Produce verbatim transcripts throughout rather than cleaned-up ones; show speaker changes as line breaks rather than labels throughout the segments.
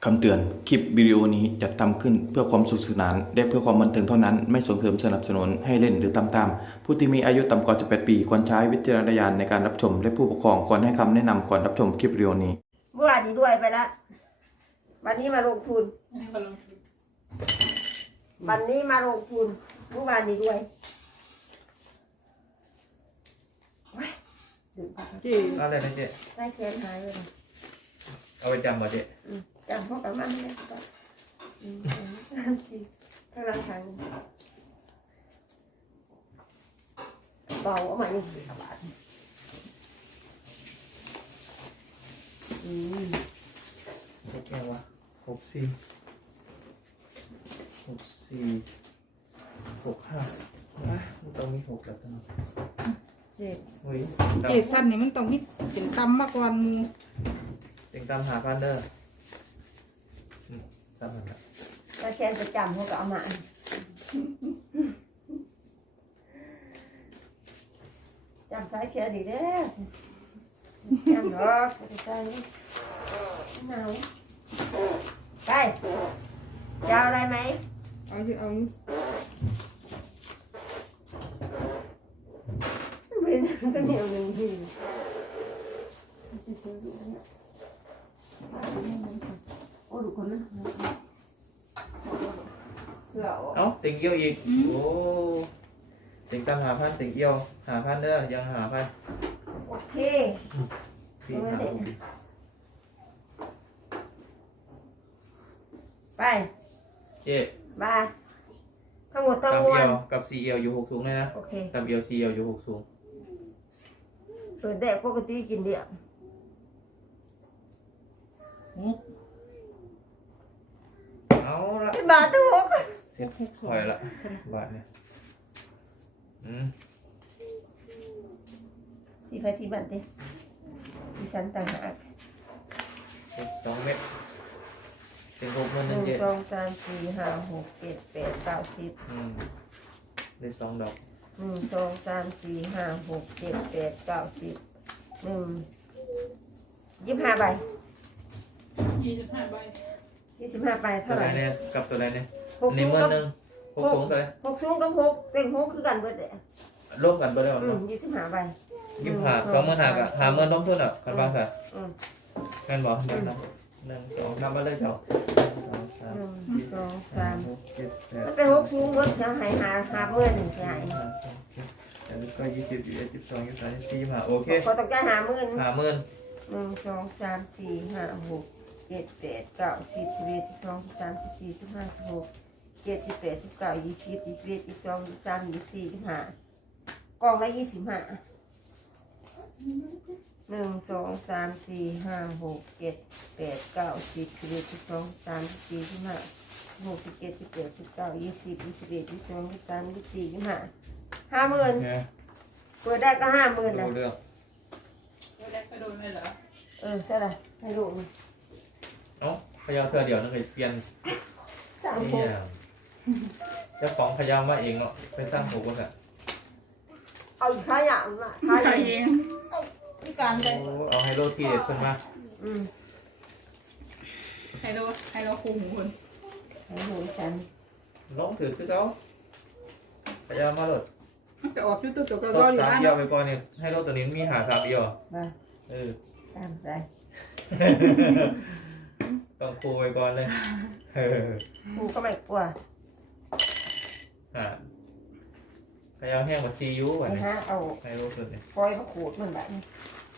คำเตือนคลิปวิดีโอนี้จัดทำขึ้นเพื่อความสนุกสนานและเพื่อความบันเทิงเท่านั้นไม่ส่งเสริมสนับสนุนให้เล่นหรือตามตามผู้ที่มีอายุต่ำกว่าสิบแปดปีควรใช้วิจารณญาณในการรับชมและผู้ปกครองควรให้คำแนะนำก่อนรับชมคลิปวิดีโอนี้
เมื่อวานนี้ด้วยไปแล้ววันนี้มาลงทุนวันนี้มาลงทุนเมื่อวานนี้ด้วยดื่มไป
จีอะไรนะเจ๊
ได้แค้นหายเลย
เอาไปจำมาเจ๊
จำพวกกับมันเลยก็สามสี่กำลังทางเบาเอามาหนึ่งสิบบาทอืม
หกยังวะหกสี่หกสี่หกห้าอ่ะมันต้องมีหกแล้วตั้ง
เจ็ด
เฮ้ย
เอสั้นนี่มันต้องมีเป็นตำมากกว่าหมู
เต็งตามหาพันเด้ออืมจำมันละ
ได้แค้นจะจำพวกกับเอามาจำสายแค้นดีเด้อจำดอกใจหนาวไปยาวอะไรไหม
เอาอยู่เอาอยู่
เป็นก็เหนียวหนึ่งทีโอ้ดูคนนะเหล่า
เอ้าเต็งเอี้ยวอีกโอ้เต็งตามหาพันเต็งเอี้ยวหาพันเด้อยังหาพัน
โอเค
สี่หาหก
ไป
เจ๊
บายทั้งหมดทั้ง
ตาม
มว
เอี้
ล
ยวกับสี่เอี้ยวอยู่หกสูงเลยนะ
โอเค
ตามเอี้ยวสี่เอี้ยวอยู่หกสูง
เปิดแดกปกติกินเดียวนี่
เอาละ
บาททุก
เสร็จถอยละบาทเนี่ยอืม
ที่ใครที่บันเต้ที่สันต่างหาก
เสร็จสองเม็ดเต็งหกเงิน
ห
หนึ่
นึ่
ง
ง
เจ็ด
สองสามสี่ห้าหกเจ็ดแปดเก้าสิบ
อืมได้สองดอก
หนึ่งสองสามสี่ห้าหกเจ็ดแปดเก้าสิบหนึ่งยี่สิบห้าใบ
ยี่สิบห้าใบ
ยี่สิบห้าใบ
ตั
เท่าว ไห
ไหน
ร่
เนี่ยกับตัวไหนเนี่ย
หก
ใน
สูง
เมื่อ
กับ
หนึ่งหกสูงเท่าไหร่
หกสูงกับหกเต็งหกคือกันเบิดเลย
ร่วมกันไปได้หมด
อืม
เนาะ
ยี่สิบห้าใบ
ยี่สิบห้าสองหมื่นห้ากับห้าหมื่นล้มทุนอ่ะคันบ้างสิ
อืม
แม่นบอกเดี๋ยวนะหนึ่งสองนับมาเลยเจ้าสองสาม
หนึ่ง
สี่
สอง
ห้า
สาม
หกเจ็ดแปด
มันเป็นหกสูงเบิดจะให้หาหาเมื่อหนึ่งจะให้
ห้าหกเจ็ดแปดเก้ายี่สิบยี่สิบเอ็ดยี่สิบสองยี่สิบสามยี่สิบสี่ยี่สิบห้าโอเค
พอต้องการหาเมื่อ
ห้าหมื่น
หนึ่งสองสามสี่ห้าหกเจ็ดแปดเก้าสิบสิบเอ็ดสิบสองสิบสามสิบสี่สิบห้าสิบหกเจ็ดสิบแปดสิบเก้ายี่สิบยี่สิบเอ็ดยี่สิบสองยี่สิบสามยี่สิบสี่ยี่สิบห้ากล่องละยี่สิบห้าหนึ่งสองสามสี่ห้าหกเจ็ดแปดเก้าสิบสิบเอ็ดสิบสองสิบสามสิบสี่สิบห้าหกสิบเจ็ดสิบแปดสิบเก้ายี่สิบยี่สิบเอ็ดยี่สิบสองยี่สิบสามยี่สิบสี่ยี่สิบห้าห้าหมื่น
เนี่ย
เปิดได้ก็ห้าหมื่น
ดู
นะ
เรื่อง
แล้วได้ไปโดนไหมเหรอ
เออใช่ละให้ลูกนี่
เอ้าพยายามเธอเดี๋ยวนึงเคยเปลี่ยน
สามห
เนี่
ก
ยเจ้าของพยายามมาเองเนาะไปสร้างหกก็ค่ะ
เอาอีกข้าอย่างมา
ใคร
ข้าอ
เอย่าง งพิการไป
โอ้เอาให้โลดทีเด็ดขึ้นมา
อืม
ให้เราให้เราคูหูคน
ให้หนูฉัน
ลองถือคือเขาพยายามมาโลด
แต่ออกชุดตัวตัวก็
ร
รอ
ถ
อยู่
สาม
บ้าน
เอียวไปก่อนเนี่ยให้รถตัวนี้มีหาสามเอียว
มา
เออ
ตามใจ
ต้องคูไปก่อนเลยเออ
กูก็ไม่กลัว
ฮะพยายามแห้งกว่าซียูกว่า
ไอ้
นี้
ฮะเอา
ให้รถตัวนี้
ปล่อยมาขูดมันแบบนี้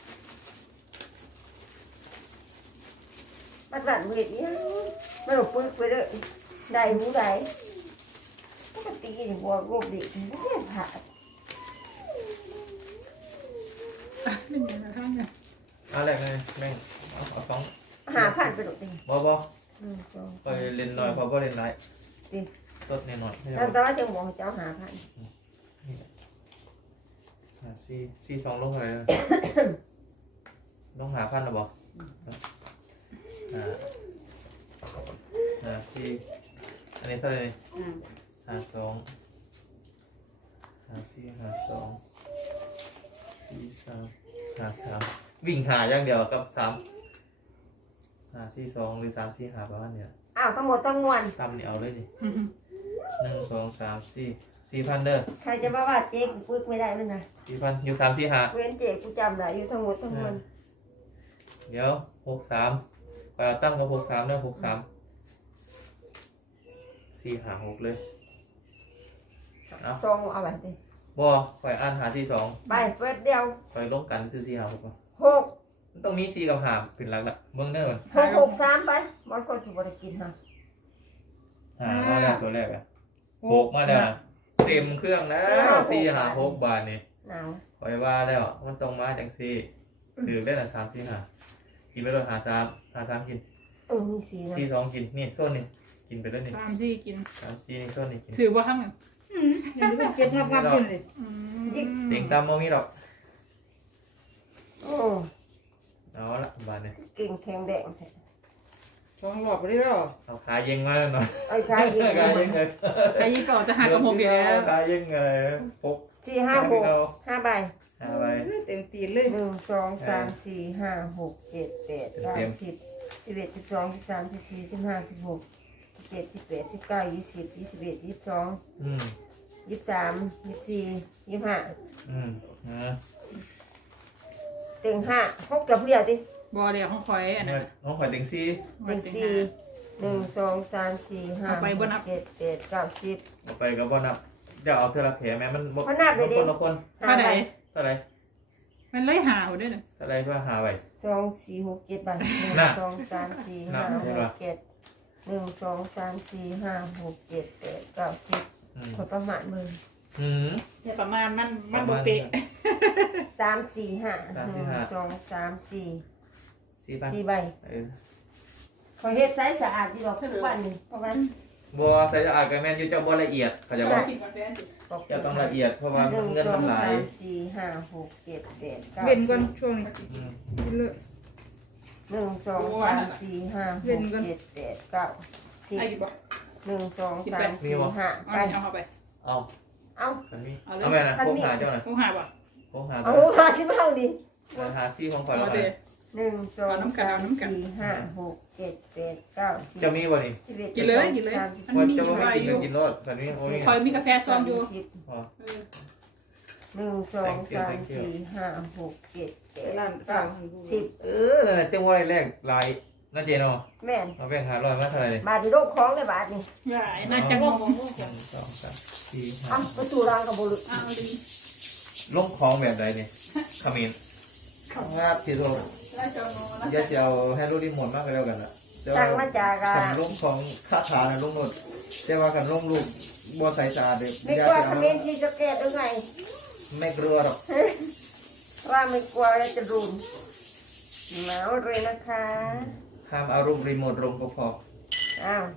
มันบัดเวทยังมันหลบปึ๊กไปเลยได้หูได้ปกตินี่บัวรูปดิไม่ได้ผ่า
เป็นยังไงท่านเนี่ย
เอาแรกเลยแม่งเอาเอาสอง
หาผ่านไปหลบดิ
บอบอ
หนึ่งสอง
ไปเล่นหน่อยเพอบ่เล่นไร
ดิ
รถนิดหน่อยให้
แล้ว
เรา
แต่ว่าจังบอกให้เจ้าหาผ่าน
หาซีซีสองลงเลยลงหาพันหรอบอกหาหาซีอันนี้เท่าไหร่
อืม
หาสองหาซีหาสองซีสามหาสามวิ่งหาอย่างเดียวกับสามหาาสี่สองหรือสามสี่หาประมาณเนี้ย
อ้าวทั้งหมดทั้งมวล
ตำนี่เอาเลยดิหนึ่งสองสามสี่สี่พันเด้อ
ใครจะมาว่าเจ๊กูปึ๊กไม่ได้มันนะ
สี่พันอยู่สามสี่หา
เว้นเจ๊กูจำได้อยู่ทั้งหมดทั้งมวล
เดี๋ยวหกสามไปเอาตั้งกับหกสามเด้อหกสามสี่หาหกเลยเอา
ซองเอาไปดิ
บ่คอยอ่านหาสี่สอง
ไปเปิดเดียว
คอยลงกันซื้อสี่หาหกก่อน
หก
มันต้องมีสี่กับหาเป็นหลักละเบิ่งเด้อมัน
หกหกสามไปมันก็จะบริกินฮะ
หามาแล้วตัวแรกอะหกมาแล้วเต็มเครื่องแล้วสี่หาหกบาทนี่
หนาว
คอยว่าแล้วมันต้องมาจังสี่ถือได้ละสามสี่หากินไปเลยหาสามหาสามกิน
เออมีสีนะ
สี่สองกินนี่โซนนี่กินไปแล้วนี่
ตามที่กิน
สามสี่นี่โซนนี่กิน
ถือว่าทั้งนั้น
อย่างนี้เป็นเก็บงับงับกินเลย
อืม
เต็งตามมามีหรอก
โอ้
เอาละบาทเนี่ย
เก่งแข็งแดงแท้
สองหลอดไปได้แล้ว
เอาขาเย็งมาแล้วเนาะ
ไอ้ใครยิง
ขาเย็งเลย
ไอ้ยี่ก่อนจะหากับหกอยู่แล้ว
ขาเย็งเลยพก
สี่ห้าหกห้าใบ
หาไป
เต็มตีนเลย
หนึ่งสองสามสี่ห้าหกเจ็ดแปดเก้าสิบสิบเอ็ดสิบสองสิบสามสิบสี่สิบห้าสิบหกสิบเจ็ดสิบแปดสิบเก้ายี่สิบยี่สิบเอ็ดยี่สิบสอง
อืม
ยี่สิบสามยี่สิบสี่ยี่สิบห้า
อืมนะ
เต็งห้าหกกับเพื่อนดิ
บอเดียวของคอยอันนั้น
น้องข่อยเต็งซี่
เต็งสี่หนึ่งสองสามสี่ห้าหกเจ็ดแปดเก้าสิบ
เอาไปกับบ่นับจะเอาเทอละแผลแม่มันบ่
เขานับเลยดิ
คนละคน
ห้า
เท่าไห
ใบ
ร่
เท่าไหร่
มันเลยหาวด้วยนะ
เท่าไหร่เพื่อหาไว้
สองสี่หกเจ็ดใบหนึ่ง
น่ะ
สองสามสี่ห้า
น่ะ
ห
ใช่
ก
ปะ
เจ็ดหนึ่งสองสามสี่ห้าหกเจ็ดแปดเก้าสิบ
อืม
คนประมาณมือ
อืม
เนี่ยประมาณมันมันโบเปะ
สามสี่ห้า
สาม
ห
สี่
นึ่ง
ห้า
สองสามสี่
สี่ป่ะ
สี่ใบ
เออ
ขอเฮ็ดใช้สะอาดดีดอกทุกวันนี่เพราะว่า
บัวใส่สะอาดกับแม่นอยู่เจ้าบ่ละเอียดเขาใจะบอก
กินกาแฟสิ
เจ้าต้องละเอียดเพราะว่า
หนึ่ง
เงิน
สอ
มัน
ง
หลาย
สามสี่ห้าหกเจ็ดแปดเก้า
เว้นก่อนช่วงนี้
อืม
กินเลย
หนึ่งสองสามสี่ห้าหกเจ็ดแปดเก้าสิบ
ไอ้กี่บอก
หนึ่งสองสามสี่ห้า
เอา
ไป
ไปเอาเข้าไป
เอา
เอา
คันนี้
เอาเลย
เอาแม่นะพวกหาเจ้าหน่อย
พวกหาบ่ะ
พวกหา
เอา
เจ้า
หาสิบเอาดิ
หาซี่ของข่อย
เอา
แล้ว
เด
กัน
หนึ่งสอง
เอาน้ำกัน
สาม
เอาน้ำกัน
สี่ห้าหกเจ็ดแปดเก้าสิบ
เจะมีบ่นี่
สิบเอ็ด
กินเลยกินเลย
สามสิบ
มัน
ว่า
มี
เจ้า
อยู่
บ่
ไร
ไม่กิน
อ
ก็
ยู่
กินรสคันนี้โอ้ย
คอยมีกาแฟซองอยู่
สิบ
พอ
เออ
หนึ่งสองสามสี่ห้าหกเจ็ดแป
ไป
ด
ร้านเปล่า
สิบ
เออนั่นแหละเจ้าว่าแรกหลายน่าเจนเนาะ
แม่น
เอาแบ่งหาร้อยมาเท่าไหร่เนี่ย
บาทที่โรคคล้องเลยบาทนี่
ใหญ่น่าจะงง
หนึ่งสองสามสี่ห้า
เอ้าประตูรางกับบรุษ
เอาดี
ลงของแบบใดเนี่ยขมิ้นงาบสิโทษ
ได้จอนนะ
อย่าจะเอาให้รู้ที่หมดมากก็แล้วกันนะแต่
สั่
ว่าง
มาจากอ่ะ
กันลงของค่าขานะลงหมดแต่ว่ากันลงลูกบัวใสสะอาดเด็ก
ไม่
อย่าก
ลัว
จะ
ค
เอา
อมเมนต์ที่จะแก้ด้วยไง
ไม่กลัวหรอก
ว่าไม่กลัวแล้วจะรุนหนาวเลยนะคะ
ห้ามเอารูปรีโมทลงก็พอ
อ้าว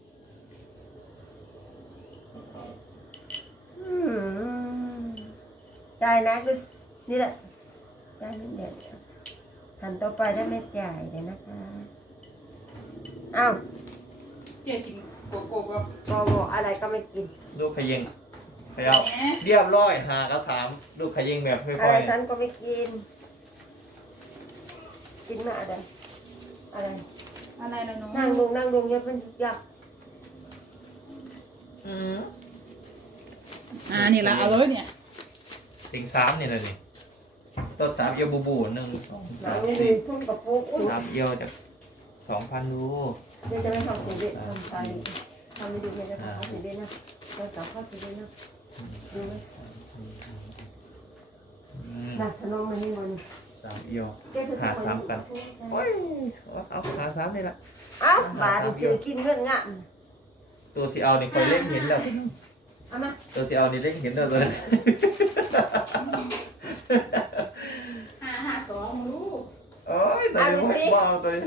อืมจ่ายนะคือนี่แหละจ่ายนิดเดียวหันต่อไปได้ไม่จ่ายเดี๋ยวนะคะอ้าว
เจ๊กินโกโก้ก็
บอบอกอะไรก็ไม่กิน
ลูกขยิงขยาวเรียบร้อยหากับสามลูกขยิงแบบค่
อะไร
อย
ฉันก็ไม่กิน กินมาอะไรอะไร
อะไรนะน้อง
นั่งลงนั่งลงเยอะเป็นยักษ์
ๆอืม
อ่านี่ละเอาเลยเนี่ย
ติงสามนี่เลยนี่ต้นสามเอียวบูบูหนึ่งสอง
หนั
สาง ม
นี่
สี่
ทุ่มกับปุ๊ก
สามเอียวจากสองพันรู
เดี๋ยวจะไม่ทำสีเด็ดทำไปทำไม่ดีเดี๋ยวจะทำข้าวสีเด็ดนะเราจับข้าวสีเด็ดนะดูไหม
อืม
น่ะขนมมันนี่มัน
สามเอียว
เจ๊เธอ
หาสามกันโอ้ยเอาหาสามนี่ละ
เอ้าบาทซื้อกินเงินงะ
ตัวสีเอานี่คอยเล่นเห็นแล้ว
เอามา
ตัวสีเอานี่เล่นเห็นแล้วตัวนั้น
ห้าห้าสองลูก
โอ้ยตัวนี้ไม่ว้าวตัวนี้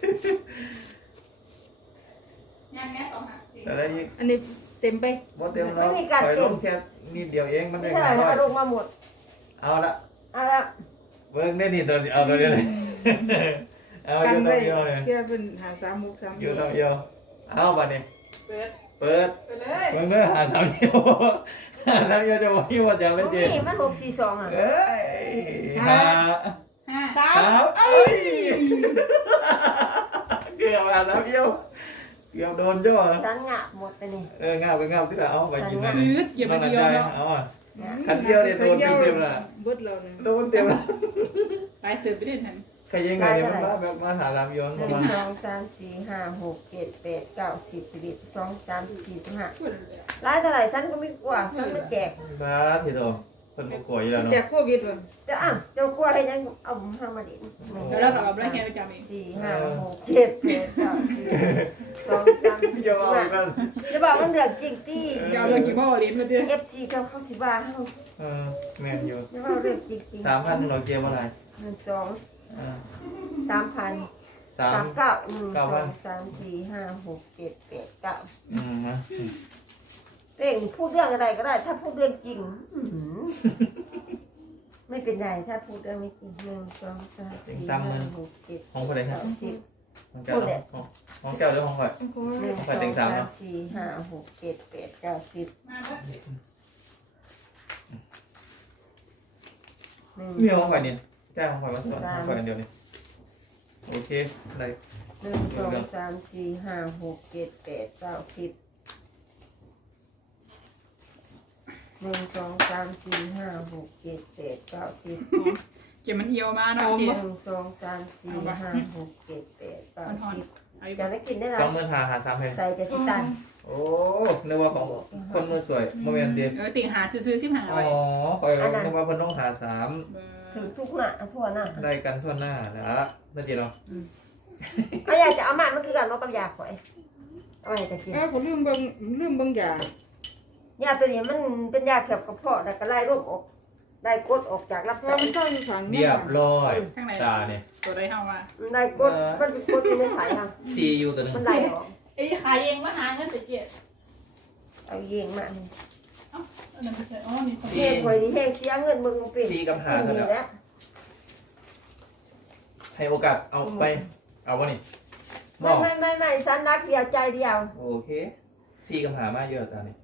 ยังแง่ต่อมา
ตัวนี้
อันนี้เต็มไป
บ่เต็มแล้วคอยลงแค่นิดเดียวเองมัน
ไม่
ได้
ใช่
หาร้อย
เอาลงมาหมด
เอาละ
เอาละ
เบิ้งได้นี่ตัวเอาตัวนี้เลยเอาอ
กัน
ยู่
ไว้
ตัวเดียวเลย
เพื่อเป็นหาสามมุกสาม
อยู่ตัวเดียวเอาบัดนี้
เปิด
เปิด
ไปเลย
เบิ้งเด้อหาสามเดียวหาสามเดียวจะว่าอยู่ว่าจะไม่เจ็บ
นี่มันหกสี่สองอ่ะ
เอ้ยหา
ห้า
สา
สาม มเอ้ยกือบอ่ะแล้วเดียวเกือบโดนจ่อ
ฉันงะหมดไปนี่
เอองาบไปงาบที่ไหนเอาไปกิน
อืดอย่ามาเดียวเนาะ
เอาอ่ะคันเดียวเนี่ยโดนเต็มๆละ
เบิดเราเนี่ย
โดนเต็มละ
ไปตื่นไปได้ทัน
ใครยังไงเนี่ยมันมาแบบมาหาลามย้อน
หนึ่
มาง
สองสามสี่ห้าหกเจ็ดแปดเก้าสิบสิบเอ็ดสิบสองสิบสามสิบสี่สิบห้าร้ายเท่าไหร่ฉันก็ไม่กลัวฉันไม่แจก
บ้าทีโตคนบ่กลัวอยู่แล้ว
แจ
เนาะ
กโควิดว่ะ
เดี๋ยวอ่ะเจ้ากลัวให้ยังเอาห้ามาดิหนึ่ง
เดี๋ยวเรากับเราแค่ไปจำเอง
สี่ห้าหกเจ็ดแปดเก้าสิบสองสามสี่
อย่าเอาอีก
ห้า
แล้ว
จะบอกมันเดือดจริงที่
เดี๋ยวเรากี่บ่อเรียนมาเดือน
เอฟซีเขาเข้าสิบาเขา
เออแม่นอยู่
จะว่าเรื่องจริงจริง
สามพันเราเกี่ยวอะไร
หนึ่งสอง
อ่า
สามพัน
สา
สาม มเก้าหนึ่งส
เก้า
อ
พัน
งสามสี่ห้าหกเจ็ดแปดเก้า
อืมนะ
เต่งพูดเรื่องอะไรก็ได้ ถ้าพูดเรื่องจริงอื้อหือไม่เป็นไรถ้าพูดเรื่องไม่จริงหนึ่งสองสามสี่ห้าหกเจ็ด
ของคนไหนครั
เก้า
บ
สิบ
ของแก้วเนาะของของแก้วหรือของข่อย
ต้องขอ
หนึ่งส
ไป
อง
เต็งสาม
สา
เน
ม
อะ
สี่ห้าหกเจ็ดแปดเก้าสิบหนึ่ง
นี่ของข่อยเนี่ยแก้วของข่อยมาสอนของข่อยอันเดียวนี่โอเคได้
หนึ่งสองสามสี่ห้าหกเจ็ดแปดเก้าสิบหนึ่งสองสามสี่ห้าหกเจ็ดแปดเก้าสิบ
เก็บมันเอียวมา
ห
เนาะเจ๊
นึ่งสองสามสี่ห้าหกเจ็ดแปดเก้าสิบ
เอาอีก
จะได้กินได้
ส
ละ
องหมื่นหาหาสามแพง
ใส่กระชิตัน
โอ้นึกว่าของคนมือสวยโมเมนต์เดียว
เออติ่งหาซื้อๆสิบหา
อ๋
ไว้
อข่อยนึกว่าเพิ่นต้องหาสาม
ถึงทุกหน้าทั่วหน้า
ได้กันทั่วหน้านะนั่นเดียวเนาะ
เอาอยากจะเอามามันคือการลดกับยาข่อยเอาไปจะกิน
อ้าวผมลืมเบิ่งลืมเบิ่งยาย
าตัวนี้มันเป็นยาเกี่ยวกับกระเพาะแต่ก็ไล่โรคออกไล่กดออกจากรับ
เพราะ
สาย
มันซ่อนอยู่ฝัง
เรียบร้อยตาเนี่ย
ตัวใดเข้ามา
ไล่กดมันเป็นกดอยู่ในสายค่ะ
ซีอยู่ตัวนึง
มันไล่ออก
ไอ้ขายเองมาหาเงินเสียเจ๊
เอาเองมา
เอ้าอันนั้นไม่ใช่อ๋อนี่ของ
เฮ้ยข่อยนี่เฮ้ยเสียเงินมึงมาเป็น
ซีกับหาเท่านั้น
แล้ว
ให้โอกาสเอาไปเอาวะนี่บ
ไม่
อก
ไม่ไม่ไม่สันนักเดียวใจเดียว
โอเคซีกับหามาเยอะตาเนี่ย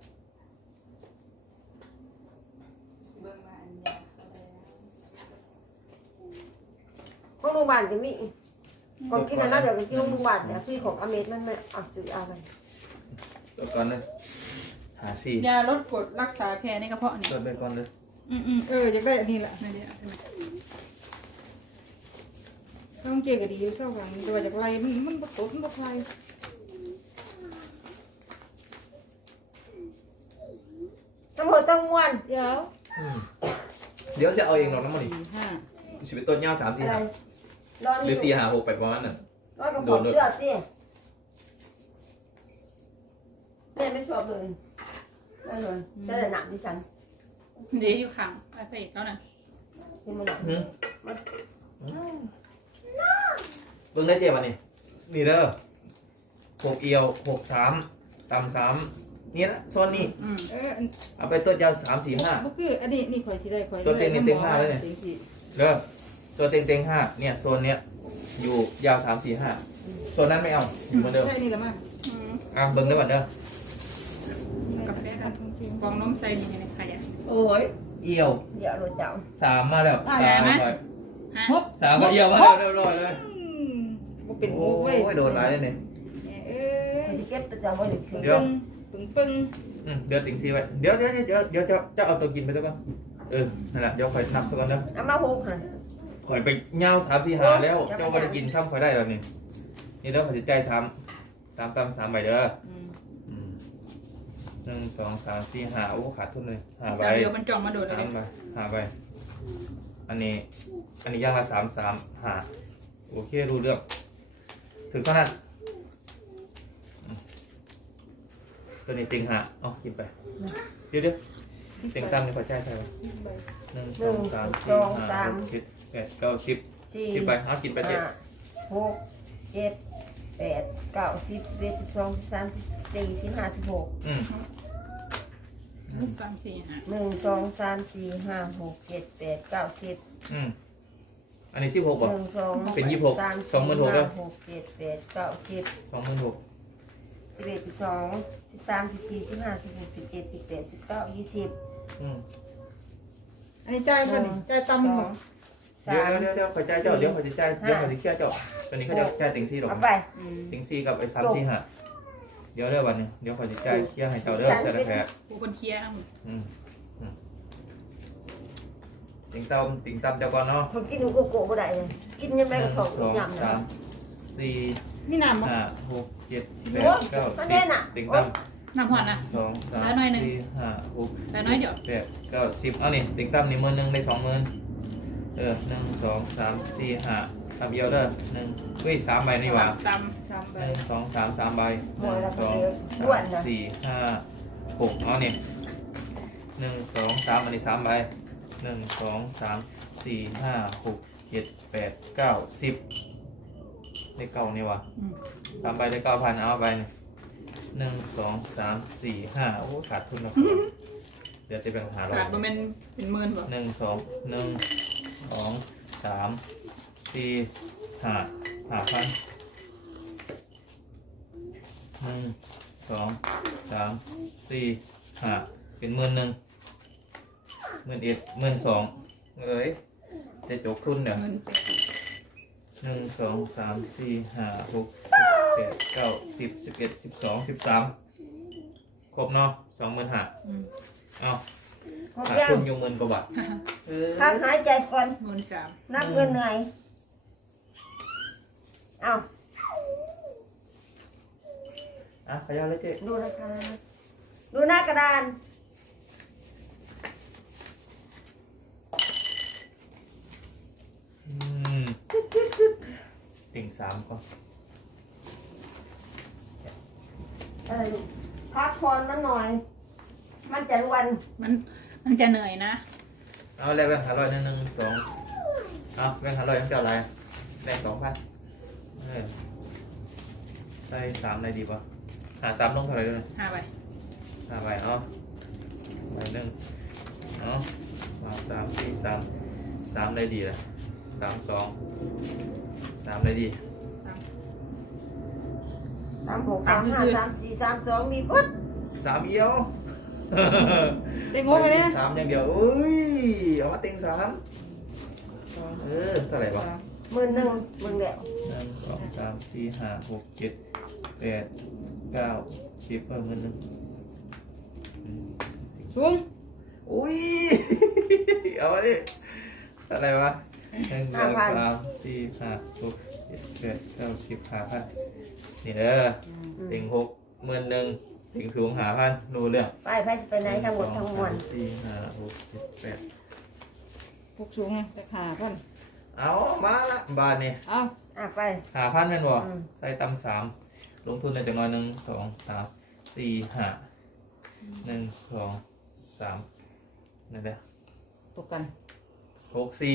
เบิ่งมาอันยา
ห้องโรงพยาบาลก็มีก่อนกินอันนั้นเดี๋ยวก็กินโรงพยาบาลเนี่ยพี่ของอเมริกมันไม่เอาซื้อเอาไป
ตัวก่อนเลยหาซี
ยาลดกรดรักษาแผลในกระเพาะนี่
ตัวไปก่อนเลย
อืมอืม
เอออยากได้อันนี้แหละ
ไม่ได้เอาใช่ไหม
ต้องเก่งก็ดีอยู่เท่ากันแต่ว่าจากไรมันมันบ่ตดมันบ่คลาย
ตำรวจต้องม้วน
เดี๋ยว
อืมเดี๋ยวจะเอาเองหรอกน้ำมันนี่
สี่ห้า
สิบเป็นต้นยาวสามสี่
อะไร
หา
ร้อน
หรือสี่หาหกแปดประมาณนั้น
ร้อนกับของเสื้อสิแม่ไม่ชอบเลยไม่เลยจะได้หนักดิฉัน
เดี๋ยวอยู่ข้างไปไปอีกแล้วนะ
ที่มันหนัก
หืมเบิ่งได้เจ็บวันนี้นี่เด้อหกเอียวหกสามตำสามนี่ละโซนนี้
อืม
เอออัน
เอาไปต้นยาวสามสี่ห้า
บ่คืออันนี้นี่ข่อยที่ได้ข่อย
ตัวเต็งนี่เต็งห้าเลยเนี่ย
ต็งสี่
เด้อตัวเต็งเต็งห้าเนี่ยโซนเนี้ยอยู่ยาวสามสี่ห้าโซนนั้นไม่เอาอยู่เหมือนเดิม
ได้นี่ละมั้ง
อืม
อ่ะเบิ่งได้ก่อนเด้อก
าแฟกันกองนมใส่นี่ในขยะ
โอ้ยเอียว
เดี๋ยวรถเจ้า
สามมาแล้ว
อ่ะ
สาม
เห็นไหม
มา
ฮะ
ฮบ
สามก็เอียวมาแล้วเรียบร้อยเลย
อืมบ่เป็น
โอ้
โอ้เว้ย
ยโดนร้ายเลยเนี่ย
เอ้
คน
ย
ที่เก็บตัวเจ้าไว้เด็กคือ
เดี๋ยว
ปึ้งปึ้ง
อืมเดี๋ยวติ่งซีไว้เดี๋ยวเดี๋ยวเดี๋ยวเดี๋ยวจะจะเอาตัวกินไปซะก่อนเออนั่นแหละเดี๋ยวคอยนับซะก่อนนะ
เอามาหกค่ะ
คอยไปเงาสามสี่หาแล้ว
โอ้ย
เจ้าว่าจะกินช่ำคอยได้แล้วนี่นี่เด้อขอจิตใจสามสามตำสามใบเด้อ
อืม
อืมหนึ่งสองสามสี่ห้าโอ้ขาดทุนเลยห้าใบ
สามเดียวมันจ่องมาโดดเลย
สามใบห้าใบอันนี้ อันนี้ย่างละสามสามห้าโอเครู้เรื่องถึงขนาดอืมตัวนี้ติงหาเอ๋อกินไปเดี๋ยวเดี๋ยวติงตามในหัวใจใช่ไหม
ใบ
หนึ่งสองสามสี่ห้าหกเจ็ดแปดเก้าสิบ
สี่
กินไปเอากินไปเจ็ด
ห้าหกเจ็ดแปดเก้าสิบสิบเอ็ดสิบสองสิบสามสิบสี่สิบห้าสิบหก
อืม
สามสี่ห้า
หนึ่งสองสามสี่ห้าหกเจ็ดแปดเก้าสิบ
อืมอันนี้สิบหกป่ะ
หนึ่งสอง
เป็นยี่สิบหก
สาม
สองหมื่นหกแล้ว
ห้าหกเจ็ดแปดเก้าสิบ
สองหมื่นหก
สิบเอ็ดสิบสองสิบสามสิบสี่สิบห้าสิบหกสิบเจ็ดสิบแปดสิบเก้ายี่สิบ
อืม
อันนี้จ่ายเพิ่นนี่จ่าย
สอ
ตำบ่
งสสา
เดี๋ยว
ม
เดี๋ยวเดี๋ยวขอจ่ายเจ้าเดี๋ยวขอจ่ายเดี๋ยวขอจ่ายเจ้าตัวนี้เขาจะจ่ายติงซี่หรอก
เอาไป
อืม
ติงซี่กับไอ้สามสี่ห้าเดี๋ยวเด้อวันนี้เดี๋ยวขอจ่ายเคลียร์ให้เจ้าเด้อแต่ละแผล
กูคนเคลียร์นะมึง
อืมอืมติงตำติงตำเจ้าก่อนเนาะ
คนกินหนูโกโก้บ่ได้เลยกินยัง
ห
ไง
นึ่
ก็
ง
ของ
สอง
ยำ
สา
นะ
มสี่
มีน้ำบ่
ห้าหกเจ็ดแปด
โอ้
เก้า
ก็
สิ
แน่
บ
น่ะ
ติงตำ
น้ำหวานนะ
สองสาม
แล้วหน่อยหนึ่ง
สี่ห้าหก
แต่น้อยเดี๋ยว
แปดเก้าสิบเอานี่ติงตั้มนี่หมื่นหนึ่งได้สองหมื่นเออหนึ่งสองสามสี่ห้าทำเอียวเด้อหนึ่งเฮ้ยสามใบนี่หว่า
ต
สามใบ
หนึ่งสองสามสามใบห
หม
นึ่
ด
ง
แล้ว
ส
ก็
อง
เดี๋ยว
สา
ด้วน
ม
นะ
สี่ห้าหกเอานี่หนึ่งสองสามอันนี้สามใบหนึ่งสองสามสี่ห้าหกเจ็ดแปดเก้าสิบได้เก้านี่หว่า
ำอืม
สามใบได้เก้าพันเอาไปนี่หนึ่งสองสามสี่ห้าโอ้ขาดทุนแล้วเดี๋ยวจะแบ่งหาเรา
ขาดประมาณเป็นหมื่นบ่
หนึ่งสองหนึ่งสองสามสี่ห้าห้าพันหนึ่งสองสามสี่ห้าเป็นหมื่นหนึ่งหมื่นเอ็ดหมื่นสองเอ้ยจะจกทุนเดี๋ยว
หมื่น
หนึ่งสองสามสี่ห้าหกเจ็ดแปดเก้าสิบสิบเอ็ดสิบสองสิบสามครบเนาะสองหมื่นห้า
อืม
เอา
ครบ
ขาด
ยัง
ทุนอยู่หมื่นกว่าบาทเออ
พักหายใจก่อน
หมื่นสาม
นับเงินเหนื่อยเอา
อ่ะขยับเลยเจ๊
ดูนะคะดูหน้ากระดาน
อืมติ่งสามก่อน
เออพักผ่อนมันหน่อย มันจะวัน
มันมันจะเหนื่อยนะ
เอาแล้วแบ่งหาร้อยหนึ่งหนึ่งสองเอาแบ่งหาร้อยยังเจ้าอะไรแบ่งสองพันเออใส่สามอะไรดีป่ะหาสามลงเท่าไหร่ด้วย
ห้าใบ
ห้าใบเอาใบหนึ่งเอามาสามสี่สามสามได้ดีเลยสามสองสามได้ดี
สาม
สามหกสามห้าสามสี่สามสองมีปุ๊บ
สามเอียว
เด็กงงไปเนี่ย
สามอย่างเดียวอุ้ยเอามาติงสามเออเท่าไหร่วะ
หมื่นหนึ่งหมื่นเดียว
หนึ่งสองสามสี่ห้าหกเจ็ดแปดเก้าสิบเพิ่มเงินหนึ่ง
สูง
อุ้ย เอามาดิอะไรวะหนึ่งสองสามสี่ห้าหกเจ็ดแปดเก้าสิบห้าพันนี่เด้อติงหกหมื่นหนึ่งติงสูงหาพันรู้เรื่อง
ไปไปสิไปไหนทั้งหมดทั้งมวล
สองสามสี่ห้าหกเจ็ดแปด
พวกสูงไงแต่ขาก่อน
เอามาละบาทนี่
เอา
อ่ะไป
หาพันแม่นบ่
อืม
ใส่ตำสามลงทุนในจำนวนหนึ่งสองสามสี่ห้าหนึ่งสองสามนั่นแหละ
ตกกัน
หกสี่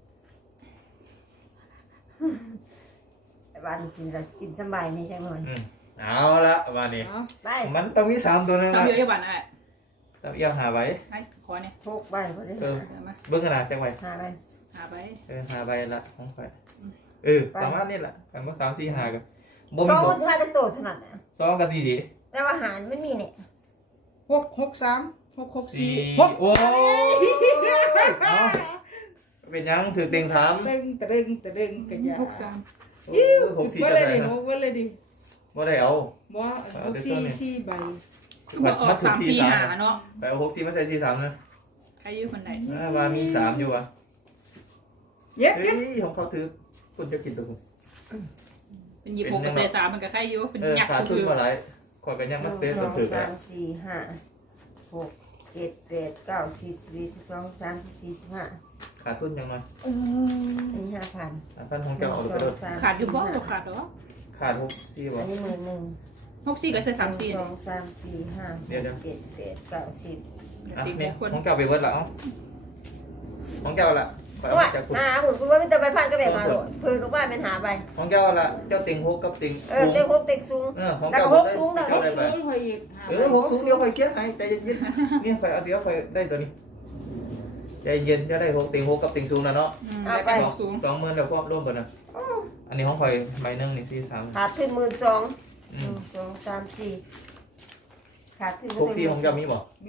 วันสิเรากินสบายนี่จังหน่อย
อืมเอาละบาทนี้
เอา
ไป
มันต้องมีสามตัวนึง
จำ
นะ
เยอะจะบันอ่ะ
ต้องเอียวหาไว้
ไอ้ขอเนี่ย
หกใบพอดี
เออ
เดี๋ยวมา
เบิ้งขนาดจังไว้
หาไป
หาไป
เออหาใบละของข่อยเออประมาณนี้แหละกันว่าสามสี่หากันบ่
ส
มี
อง
บ่
มันสิมาจะโตถนัดนะ
สองกับสี่ดี
แต่ว่าหารไม่มีเนี่ย
หกหกสามหกหก
สี่
สี่หก
โอ้ยเอาเป็นยังถือเต็งสาม
ตึงตะรึงตะรึงกระยา
หกสาม
โอ้ยหกสี่
ว่า
จะ
เลย
ได้
ดิ
นะ
หนูว่าเลยดิ
ว่าได้เอา
บ่หกสี่สี่ใบ
คือบอกออกสามสี่หาเนาะ
ไปเอาหกสี่มาใส่สี่สามนะ
ใครยืมคนไหน
อ่าว่ามีสามอยู่อ่ะ
เย็ด
เฮ้
เย็ด
ยของเขาถือคุณจะกินตัวคุณ
เป็นยี่หกกับเศษสามมันกับใครยืมเป็น
เออ
ยักษ์
ขาด
ก็
ทุน
คือ
มาหลายขอยกันยัง
ห
มา
นึ่ง
เต้น
ส
ตั
อ
ว
ง
ถือกั
สาน มสี่ห้าหกเจ็ดแปดเก้าสิบสิบเอ็ดสิบสองสิบสามสิบสี่สิบห้า
ขาดทุนยังไง
อันนี้ห้าพัน
ขาดพันของเจ้าเอาไปโดด
ขาดอยู่บ่บ่ขาดหรอ
ขาดหกสี่บ่
อันนี้หมื่นหนึ่ง
หกสี่กับเศษสามสี่
สองสามสี่ห้าหกเจ็ดแปดเก้าสิบ
อ่ะ
ติด
เนี่ย
คน
ของเจ้าไปเวิร์ดละเอ้าของเจ้าละขอย
ก็
เอา
ว่า
มาจากคุณ
หาหมุนคุณว่าไม่ต้องไปพันก็แบบมาโหลดเพื่อนลูกบ้านเป็นหาไป
ของเจ้าละเจ้าติงหกกับติง
เออเรียกหกเต็กสูง
เออของ
แล้ว
เจ้า
ก็หก
ได้
สูงนะ
เจ้าได้ไป
สูงคอยอีก
เออหกสูงเดียวคอยเคียดให้ใจเย็นๆนี่คอยเอาเดียวคอยได้ตัวนี้ใจเย็นจะได้หกติงหกกับติงสูงนะเนาะ
อืมได้ไปหกสูง
สองหมื่นเดี๋ยวพอร่วมกันนะอันนี้ของคอยใบหนึ่งนี่สี่สาม
ขาดขึ้นหมื่นสอง
อื
หนึ่
ม
งสองสามสี่ขาดขึ้น
หกสี่ของเจ้ามีบ่
มี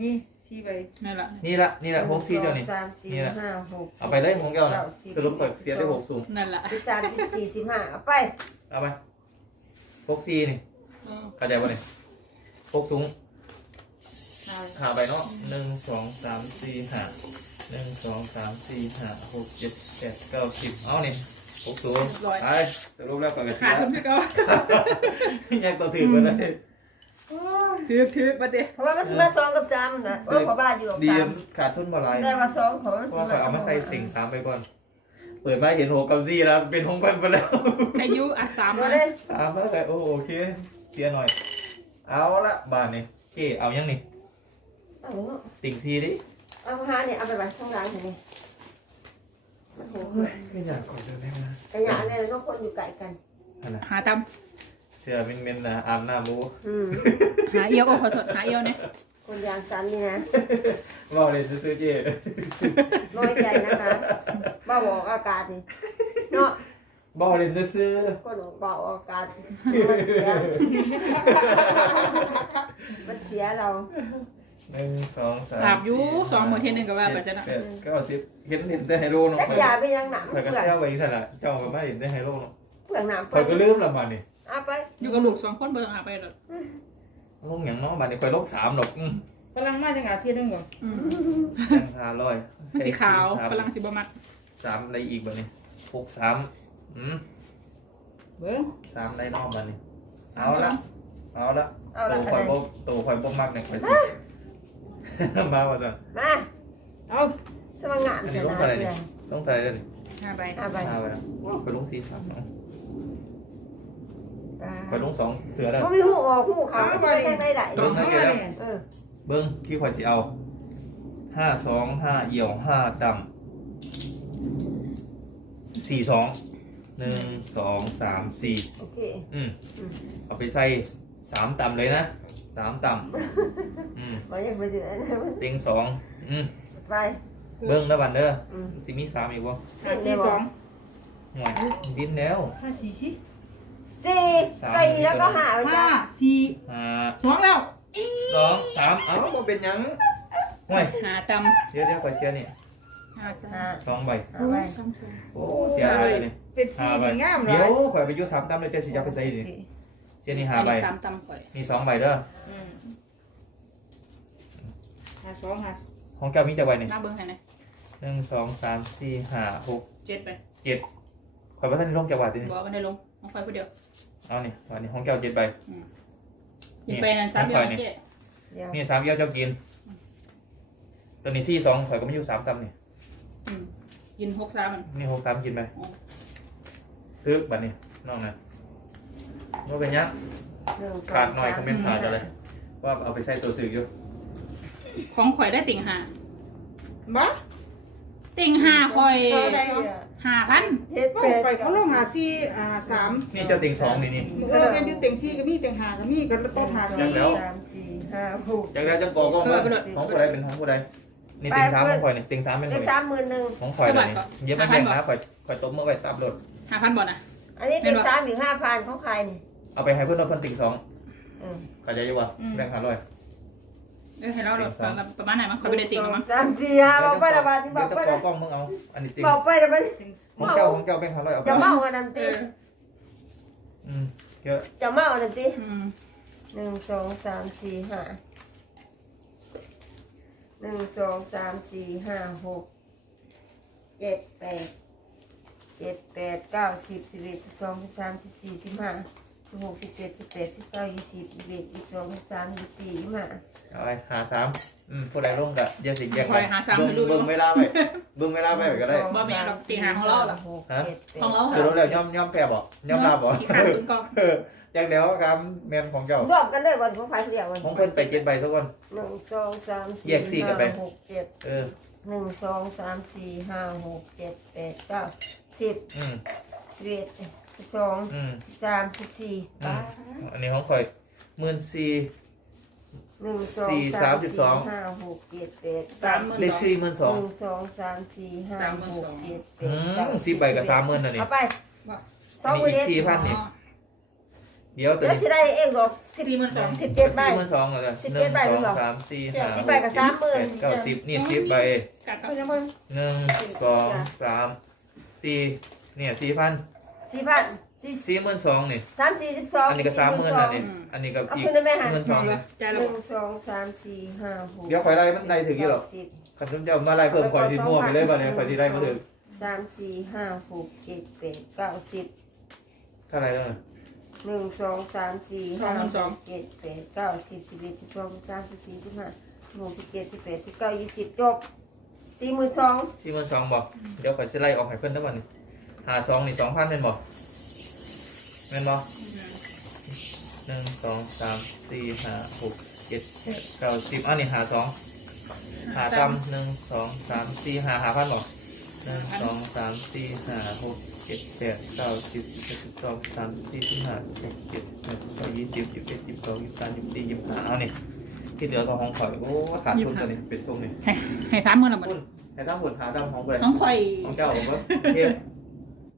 สี่ใบ
นั่นแหละ
นี่ละนี่ละหกสี่เดียวนี่
สามสี่ห้าหก
เอาไปเลยของแก้วนะสรุปเปิดเสียได้หกสูง
นั่นแหละ
สิบสามสิบสี่สิบห้าเอาไป
เอาไปหกสี่นี่
อืม
เข้าใจป่ะนี่หกสูง
ห้า
หาไปเนาะหนึ่งสองสามสี่ห้าหนึ่งสองสามสี่ห้าหกเจ็ดแปดเก้าสิบเอานี่หกสูงไปสรุปแล้วก่อนกันเสี
ขาด
ย
ทุนไปก่อน
ยังตัวถือไปเลย
ถือถือมาเดี๋ยว
เพราะว่ามันสิมาสองกับจามนะโอ้ขอบ้านอยู่กับ
ดี
สาม
ขาดทุนบ่ไร
ได้มาสองของมัน
เพราะ
สิ
ว่าเขาเอามาใส่ติ่งสามไปก่อน เปิดมาเห็นหกกับสี่แล้วเป็นหงกันไปแล้ว
อายุอ่ะสาม
มา
มา
เลย
สามแล้วแต่โอ้โอเคเสียหน่อย เอาละบานนี่เก้เอายังนี่
เอาเนาะ
ติ่งซีดิ
เอาหาเนี่ยเอาไปไว้ข้างล่างเห็นไหมมันโห
ไม่อยากขอเดินได้ไหม
กระยาเนี่ยทุกคนอยู่ไกลกัน
หาต
เสื้อเมนๆนะอาบน้ำบู
อืม
ำหาเอียวโอ้ขอโทษหาเอียวเนี่ย
คนยางสันนี่นะ
ว่าเลยซื้อเจ๊
น้อยใจนะคะบ้าบอกอากาศนี่เนาะ
บ่เลยซื้อ
คนบอกอากาศมันเสียมันเสียเรา
หนึ่งสองสาม
อาบอยู่สองหมื่นเทนหนึ่งก็ว่าไปจะนะ
แปดเก้าสิบเห็นเห็นแต่ไฮโลเนาะ
จักยาไปยังหนัง
คอย
เป
ก็
ลือก
เสียไว้สั่นละเจ้าก็ไม่เห็นแต่ไฮโลเนาะ
เปลือกหนัง
คอยก็ลืมละบานนี่
เอาไป
อยู่กับลูกสองคนเบิ่งอาบไปหรอก
ลงอย่างเน้องบานนี่คอยลงสามดอกอืม
พลังมาจังหวะเที่ยนึงก่อน
อืม
ยังห้าร้อย
มันสีขาวฝรั่งสีบมัก
สามในอีกบานนี่หกสามอืม
เบิ้ง ส
สามในนอกบานนี่เอาละเอาละ
เอา
ตั
ละ
ว
คะ
คอย
แน
บ่
น
ตัวคอยบ่มักเนี่ยคอยสิ มาว่าสั่น
มา
เอา
สมัครงาน
อัน
เส
นี้
ร็จ
ลง
แล้ว
เท่าไหร่
เสี
นี่
ย
ลงเท่าไหร่เด้อนี่
ห้าใบ
เอาไป
ห้าไปแล้วคอยลงสี่สามเนาะ
อ่า
คอยลงสองเสือแล้ว
บ่มีหูออกหูเขาไม่ใช่แค่ได้ไหน
เบิ่งนะแกแล้ว
เออ
เบิ้งที่ข่อยสิเอาห้าสองห้าเอี่ยวห้าต่ำสี่สองหนึ่งสองสามสี่
โอเค
อืม
อืม
เอาไปใส่สามต่ำเลยนะสามต่ำอืม
บ่ยังไปถึงอันนั้น
เต็งสองอืม
ไป
เบิ้งแล้วบันเด้อ
อืม
สิมีสามอีกวะ
ห้าสี่สอง
ห่วยดิ้นแล้ว
ห้าสี่สิ
สี่สี่แล้วก็หาไป
ห้า
จ้ะ
สี่
ห้า
สองแล้ว
สองสามเอ้าบ่เป็นหยังห่วย
หาต
เดี๋ยวเดี๋ยวข่อยเสียนี่
ำหาสา
หาม
สองใบ
หาไป
สองสอง
โอ้เสียอะไรนี่
เป็นสี่ที่งามเล
เดี๋ยวย ข่อยไปอยุ่สามต่ำเลยเจ้าสิจะเอาไปใส่ดิเสียนี่ห้าใบ
สามตำข่อย
นี่สองใบเด้อ
อืมห้าสองห้า
ของแก้วมีแต่ใบนี่
หน้าเบิ้งให้หน่อย
หนึ่งสองสามสี่ห้าหก
เจ็ดไป
เจ็ดข่อยว่าท่านลงแก้วบาททีนี่
บอกมันได้ลงน้องข่อยผู้เดียว
เอานี่วันนี้ของแก้วเจ็ดใบ
กินไปนั่นสามเดียวเจ๊
เดี๋ยว
นี่สามแก้วเจ้ากินตัวนี้สี่สองข่อยก็ไม่อยู่สามตำนี่
อืมกินหกสามมัน
นี่หกสามกินไปทึกบัดนี้น้องนะว่าเป็นยัง
หนึ่งสอง
ขาดหน่อยคอมเมนต์
ส
ขาดอะไรว่าเอาไปใส่ตัวสื่ออยู่
ของข่อยได้ติ่งหา
บ้า
ติ่งหาข่อย
เท่าไหร่อะ
หาพัน
เจ็ด
ก็
แปด
ไปเขาลงหาสี่อ่าสาม
นี่เจ้าติ่งสองนี่นี่
เออเป็นอยู่เต็งสี่ก็มีเต็งห้าก็มีกันต้นหา
สอง
สี่
แล้ว
สามสี่ห้าหก
จากนั้นจะบอกก็ว่าของผู้ใดเป็นของผู้ใดนี่ติ่งสามของข่อยนี่ติ่งสามเป็น
เล
ข่อ
ข
ย
สามหมื่นหนึ่ง
ของข่อยเลยนี่เย็บมันแบ่งนะข่อยข่อยตบมือไว้ตับรถ
หาพันบ่นะ
อันนี้เลขสามอีกห้าพันของใครนี่
เอาไปให้เพื่อนเราเพื่อนติ่งสอง
เออ
เข้าใจอยู่ป่ะแบ่งหาร้อย
เออให้เราเราประมาณไหนมั้งข่อยไปได้ติ่งแล้วมั้ง
สามสี่ห้าบอกไปละบาทที่บอก
เดี๋ยว
ไป
จะ
ละ
กล้องมึงเอาอันนี้ติ่ง
บอกไปละบาท
ของเจ้าของเจ้าแบ่งหาร้อยเอาไป
จะเมากันนั่นตี
อืมเยอะ
จะเมากันนั่นตี
อืม
หนึ่งสองสามสี่ห้าหนึ่งสองสามสี่ห้าหกเจ็ดแปดเจ็ดแปดเก้าสิบสิบเอ็ดสิบสองสิบสามสิบสี่สิบห้าสิบหกสิบเจ็ดสิบแปดสิบเก้ายี่สิบยี่สิบเอ็ดยี่สิบสองยี่สิบสามยี่สิบสี่ยี่สิบห้า
เอาไปหาสามอืมผู้ใดลงกะเยี่ยมสิแยก
ข่อยหาสาม
เบิ่ง
ให้รู้อ
เบิ่
ยู่
งเวลาไปเบิ่งเวลาไปก็ได้
บ่แม่นหรอกตีหาของเราล่ะ
หกเจ็ดแปด
ของเรา
คือรู้แล้วย่อมย่อมแพ้บอกย่อมลาบอก
ขี้ขาดตุนกอง
จากเดี๋ยวครับแมนของเจ้าร
วมกันเลยวันของใครเดียววัน
ของเพิ่นไปเจ็ดใบทุกคน
หนึ่งสองสามสี่
แยกสี่กันไป
ห้าหกเจ็ด
เออ
หนึ่งสองสามสี่ห้าหกเจ็ดแปดเก้าสิบ
อืม
สิบเอ็ดสิบสอง
อืม
สิบสามสิบสี่
อืมอันนี้ของข่อยหมื่นสี่
หนึ่งสอง
สี่
สา
สาม
ม
สิบ
สี่
สอง
ห้าหกเจ็ดแปด
สามหมื่น
เลขสี่หมื่นสอง
หนึ่งสองสามสี่ห้าหกเจ็ดแป
อื
ดเก้าม
สิบใบกับสามหมื่นน่ะนี่
เอาไปสอง
มี
หมื่น
อีก
เอ็ด
สี่พันนี่เดี๋ยวตัว
แล้ว
นี้
สิได้เองหรอกสิบ
สี่หมื่นสอง
สิบเจ็ดใบ
สี่หมื่นสองเหรอเนี่ย
สิบ
ห
เจ็
นึ่
ด
ง
ใบ
ส
หรือ
อง
เปล่า
สามสี่ห้า
สิบใบกับสามหมื่น
แปดเก้าสิบนี่สิบใบ
กัด
เอาจังมึง
หนึ่งสองสามสี่เนี่ยสี่พัน
สี่พันสี่
สี่หมื่นสองนี่
สามสี่สิบสอง
อันนี้ก็สามหมื่นอันนี้อันนี้ก็
เอา
อีก
คืนได้ไหมฮะ
หมื่นสอง
เล
เลย ย
ใจ
ห
เรา
นึ่งสองสามสี่ห้าหก
เดี๋ยวคอยไล่มันไล่ถึงยี่หรอก
สิบ
ขันต้มเจ้ามาไล่เพิ่มคอยสิมั่วไปเลยบ่เนี่ยคอยสิไล่มาถึง
สามสี่ห้าหกเจ็ดแปดเก้าสิบ
เท่าไหรแล้วเนี่ย
หนึ่งสองสามสี่ห้าหกเจ็ดแปดเก้าสิบสิบเอ็ดสิบสองสิบสามสิบสี่สิบห้าสิบหกสิบเจ็ดสิบแปดสิบเก้ายี่สิบจบสี่หมื่นสอง
สี่หมื่นสองบอกเดี๋ยวคอยสิไล่ออกให้เพิ่นทั้งหมดนี่หาสองนี่สองพันเป็นบอกแม่นบอกหนึ่งสองสามสี่ห้าหกเจ็ดแปดเก้าสิบอันนี้หาสองหาตำหนึ่งสองสามสี่หาหาพันบอกหนึ่งสองสามสี่ห้าหกเจ็ดแปดเก้าสิบสิบเอ็ดสิบสองสิบสามสิบสี่สิบห้าสิบหกเจ็ดแปดเก้ายี่สิบยี่สิบเอ็ดยี่สิบสองยี่สิบสามยี่สิบสี่ยี่สิบห้าเอานี่ที่เหลือก็ห้องข่อยโอ้ขาดทุนตัวนี้เป็นทรงนี่
ให้ให้สามหมื่นละหมด
หุ้นให้ตั้งหุ่นหาตั้งของบริษัท
น้องข่อย
ของเจ้าผมว่าโอเค